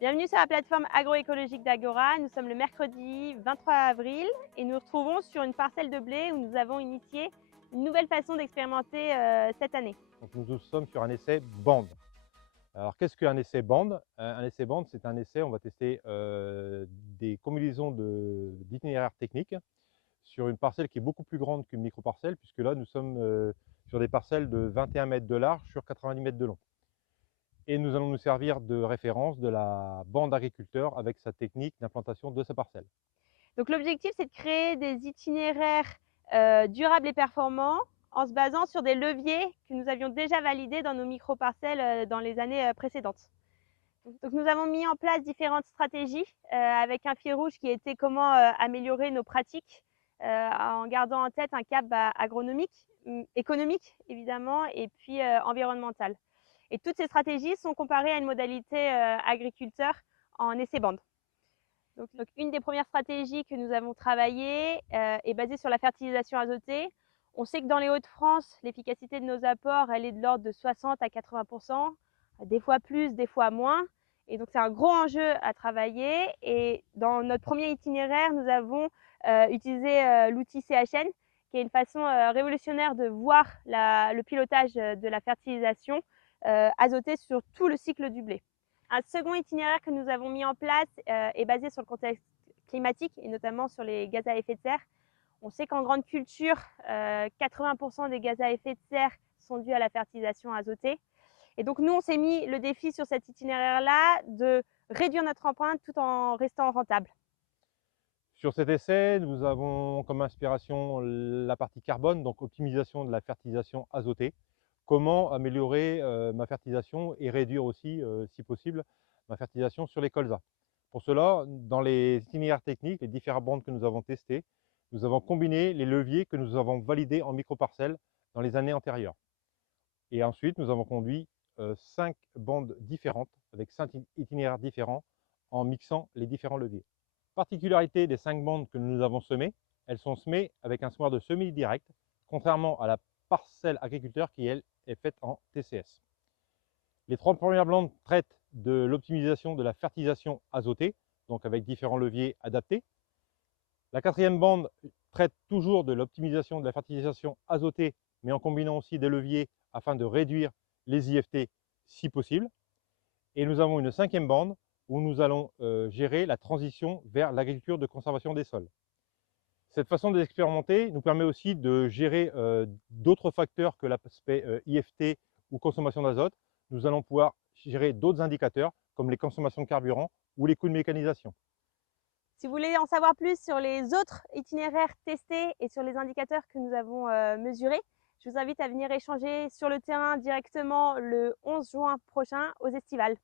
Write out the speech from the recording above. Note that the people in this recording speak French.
Bienvenue sur la plateforme agroécologique d'Agora. Nous sommes le mercredi 23 avril et nous nous retrouvons sur une parcelle de blé où nous avons initié une nouvelle façon d'expérimenter cette année. Donc nous sommes sur un essai bande. Alors qu'est-ce qu'un essai bande? Un essai bande, c'est un essai, on va tester des combinaisons d'itinéraires techniques sur une parcelle qui est beaucoup plus grande qu'une micro-parcelle, puisque là nous sommes sur des parcelles de 21 mètres de large sur 90 mètres de long. Et nous allons nous servir de référence de la bande agriculteur avec sa technique d'implantation de sa parcelle. Donc l'objectif, c'est de créer des itinéraires durables et performants en se basant sur des leviers que nous avions déjà validés dans nos micro-parcelles dans les années précédentes. Donc nous avons mis en place différentes stratégies avec un fil rouge qui était comment améliorer nos pratiques en gardant en tête un cap agronomique, économique évidemment, et puis environnemental. Et toutes ces stratégies sont comparées à une modalité agriculteur en essai-bande. Donc une des premières stratégies que nous avons travaillées est basée sur la fertilisation azotée. On sait que dans les Hauts-de-France, l'efficacité de nos apports, elle est de l'ordre de 60 à 80%, des fois plus, des fois moins. Et donc c'est un gros enjeu à travailler. Et dans notre premier itinéraire, nous avons utilisé l'outil CHN, qui est une façon révolutionnaire de voir le pilotage de la fertilisation azotée sur tout le cycle du blé. Un second itinéraire que nous avons mis en place est basé sur le contexte climatique et notamment sur les gaz à effet de serre. On sait qu'en grande culture, 80% des gaz à effet de serre sont dus à la fertilisation azotée. Et donc nous, on s'est mis le défi sur cet itinéraire-là de réduire notre empreinte tout en restant rentable. Sur cet essai, nous avons comme inspiration la partie carbone, donc optimisation de la fertilisation azotée. Comment améliorer ma fertilisation et réduire aussi, si possible, ma fertilisation sur les colzas. Pour cela, dans les itinéraires techniques, les différentes bandes que nous avons testées, nous avons combiné les leviers que nous avons validés en micro-parcelles dans les années antérieures. Et ensuite, nous avons conduit 5 bandes différentes, avec 5 itinéraires différents, en mixant les différents leviers. Particularité des 5 bandes que nous avons semées, elles sont semées avec un semoir de semis direct, contrairement à la parcelle agriculteur qui, elle, est faite en TCS. Les 3 premières bandes traitent de l'optimisation de la fertilisation azotée, donc avec différents leviers adaptés. La 4e bande traite toujours de l'optimisation de la fertilisation azotée, mais en combinant aussi des leviers afin de réduire les IFT si possible. Et nous avons une 5e bande où nous allons gérer la transition vers l'agriculture de conservation des sols. Cette façon d'expérimenter nous permet aussi de gérer d'autres facteurs que l'aspect IFT ou consommation d'azote. Nous allons pouvoir gérer d'autres indicateurs comme les consommations de carburant ou les coûts de mécanisation. Si vous voulez en savoir plus sur les autres itinéraires testés et sur les indicateurs que nous avons mesurés, je vous invite à venir échanger sur le terrain directement le 11 juin prochain aux Estivales.